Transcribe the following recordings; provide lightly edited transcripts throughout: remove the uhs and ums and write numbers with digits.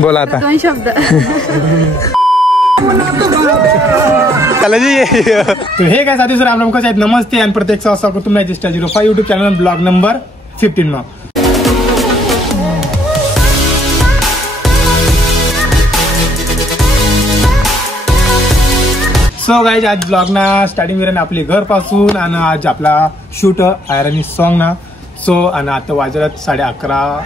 बोला आता 2 शब्द चला जी. तो हे काय साथी सर आप लोगों को नमस्ते आणि प्रत्येक स्वागत तुम्हाला जिस्टा 05 यूट्यूब चॅनल ब्लॉग नंबर 15 में. सो गाइज आज ब्लॉग ना स्टार्टिंग करेन आपली घर पासून आणि आज आपला शूट आयरनी सॉन्ग ना. सो आणि आता वाजलात 11:30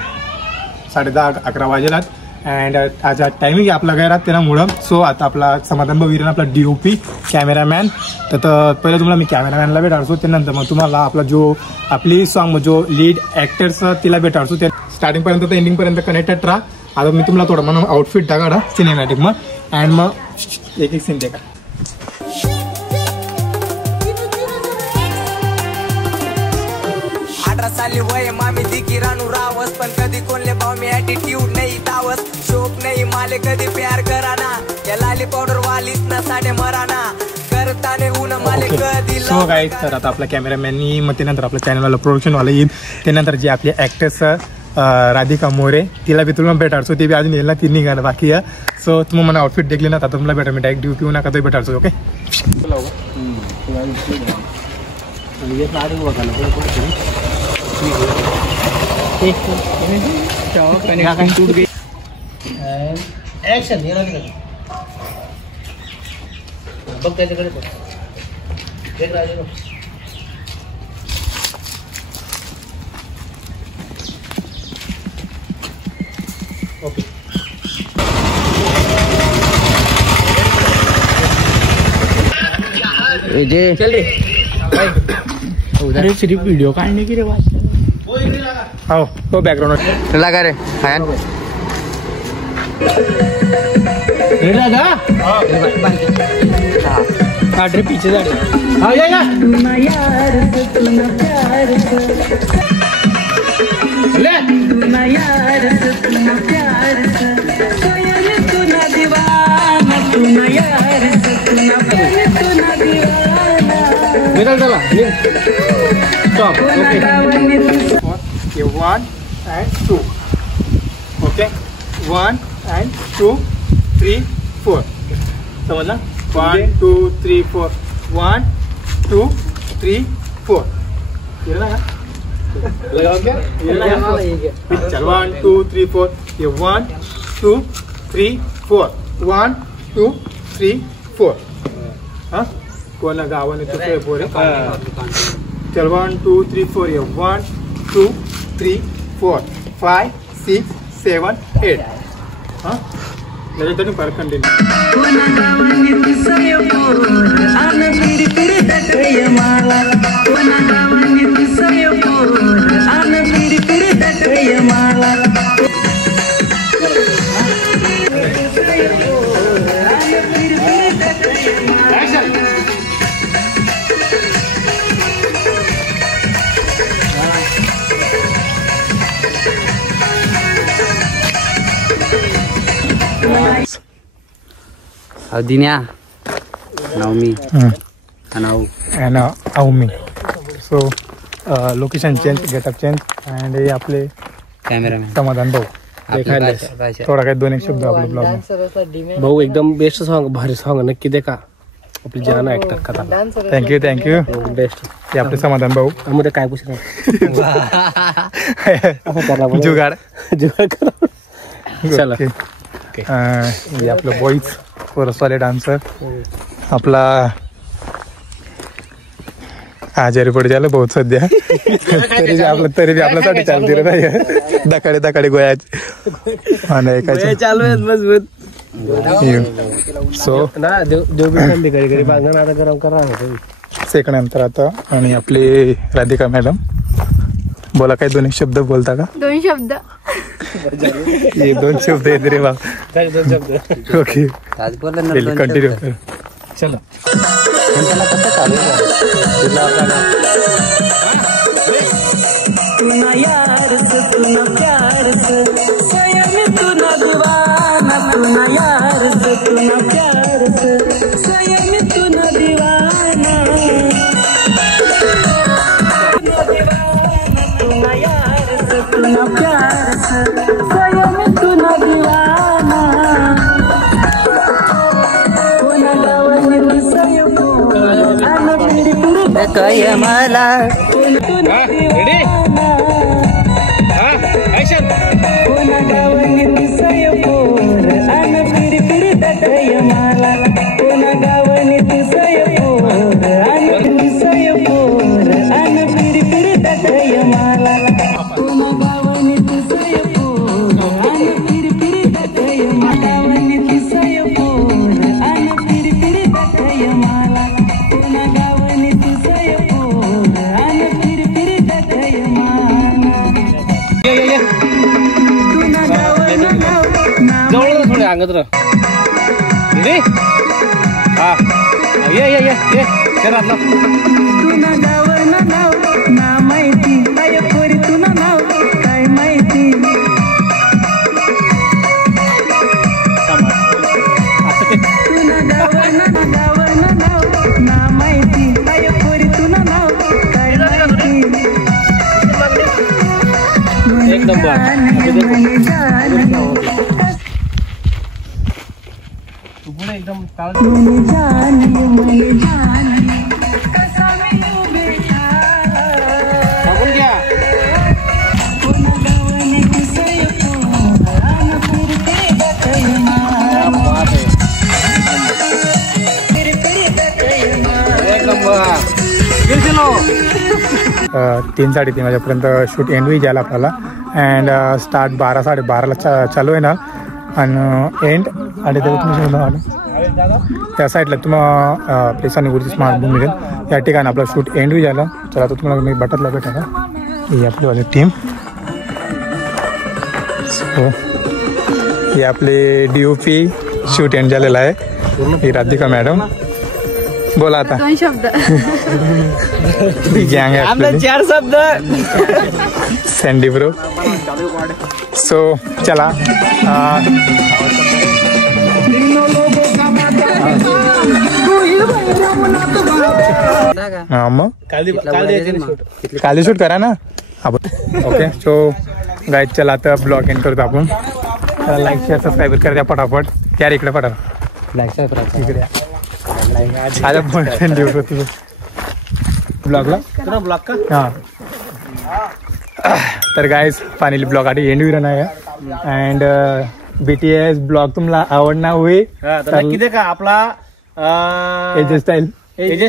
10:30 वाजलात अँड आज टायमिंग आपला गैरात त्यामुळं. सो आता आपला समाधान भाऊ आपला DOP कॅमेरामॅन. तर पहिले तुम्हाला मी कॅमेरामॅनला भेटाडतो त्यानंतर मग तुम्हाला आपला जो आपली सॉन्ग जो लीड ॲक्टर्स तिला भेटाडतो. ते स्टार्टिंगपर्यंत तर एंडिंगपर्यंत कनेक्टेड राहा. आता मी तुम्हाला थोडं म्हणून आउटफिट टाका सिनेमॅटिक मग अँड मग एक सीन दे का. साली वय मामी दिकी रानू रावस पण कधी कोणले भाव मी ॲटिट्यूड नाही तावस शोक नाही माले कधी प्यार कराना या लाली पावडर वालीच ना साडे मराना करताने ऊन माले कधी. सो गाईज तर आता आपल्या कॅमेरामॅननी मग त्यानंतर आपल्या चॅनलवाला प्रोडक्शनवाला येईल. त्यानंतर जे आपले ॲक्टर्स राधिका मोरे तिला बी तुला भेटाडतो ते बी अजून येईल ना ती निघालं बाकी आहे. सो तुम्ही मला आउटफिट देखले ना आता तुम्हाला भेटा मी डायरेक्ट DOP नका तो भेटाडतो. ओके ऍक्शन बघ त्याच्याकडे बघ देख राजू. ओके चल रे अरे सिर्फ वीडियो काढणे की रे हो तो बॅकग्राउंड लगा रे फॅन रे पीछे जा हाँ ये ना चला stop. Okay 1 and 2 okay 1 and 2 3 4 समझला 1 2 3 4 1 2 3 4 ये ना लगाओ क्या चल 1 2 3 4 ये 1 2 3 4 1 2 3 4 हाँ कोना गावाने तो काय पोरे चल 1 2 3 4 ये 1 2 3 4 5 6 7 8 हाँ मेरे तो नहीं पर कंटिन्यू. दिन्या नवमी and Aumi. So location change, get up change and ये आपले कॅमेरामॅन समाधान भाऊ देखायला थोडा काही 2 शब्द आपल्या ब्लॉग में. भाऊ एकदम बेस्ट सॉन्ग भारी सॉन्ग नक्की देखा आपली जान ऍक्टर करा. थँक्यू बेस्ट ते आपले समाधान भाऊ आम्ही काय पुसणार जुगाड करा. चला हे आपलं बॉईज कोरसवाले डान्सर आपला आजारी पड झालं बहुत सध्या तरी बी आपल्यासाठी चालते रे नाही दकाडे गोयाचे चालू आहेत मजबूत. सो ना देव बी घरी बांधणार आता गरम करा सेकंड नंतर आता आणि आपली राधिका मॅडम बोला काही 2 शब्द बोलता का. 2 शब्द ये 2 शब्द आहेत रे बा. 2 शब्द ओके कंटिन्यू कर. चलो तूना यार से तूना प्यार से स्वयं तूना दीवाना तूना यार से तूना प्यार से स्वयं तूना दीवाना तूना यार तुना प्यार से स्वयं तुना दीवाना कोणा गावाने दिसाय पोर अन पिरी पिरी काय मला तुना दीवाना कोणा गावाने दिसाय पोर अन पिरी पिरी दटय मला कोणा गावाने दिसाय पोर अन दिसाय पोर अन पिरी पिरी दटय मला कोणा गावाने दिसाय पोर अन पिरी पिरी दटय मला गावाने दिसाय पोर अन पिरी पिरी दटय मला कोणा गावाने दिसाय पोर अन पिरी पिरी दटय मला तुना गावाने जवळ थोडे अंगत हा ये करा तुना गावानं नाव ना माहिती काय पोरी तुना नाव काय माहिती तुना गावानं नाव ना माहिती काय पोरी तुना नाव काय माहिती एकदम मुझे जानी कसा मी उभे घ्या कोणा गावाने दिसाय पोर अन पिरी पिरी दटय मला पिरी पिरी दटय मला एक नंबर 3 साडेतीन वाजेपर्यंत शूट एंड होईल जायला आपल्याला अँड स्टार्ट 12 साडेबाराला चालू आहे ना आणि एंड आणि त्या साईडला तुम्हाला प्लेसाने गुरुची स्मार्टफोन मिळेल या ठिकाणी आपला शूट एंड होईल जायला. चला आता तुम्हाला मी बटरला भेटा ही आपलीवाली टीम. सो ही आपली DOP शूट एंड झालेला आहे. ही राधिका मॅडम बोला आता 2 शब्द गँग आहे आपली 4 शब्द सँडी ब्रो. सो चला मग काली शूट करा ना आपण. ओके सो गाईज चला आता ब्लॉग एंड करतो आपण. लाईक शेअर सबस्क्राईब करा द्या पटापट. यार इकडे पटा लाईक इकडे आता पण देऊ तुझं ब्लॉगला ब्लॉग का हां. तर गाईज फायनली ब्लॉग आधी एंड होईल नाही अँड BTS ब्लॉग तुम्हाला आवडणार होईल तर नक्की देखा आपला AJ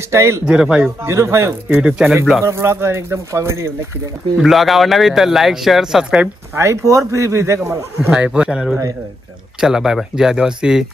style 05 YouTube channel blog एकदम कॉमेडी नक्की देखा. ब्लॉग आवडणार होईल तर like share subscribe i4 free देखा मला चॅनल. चला बाय बाय. जय आदिवासी.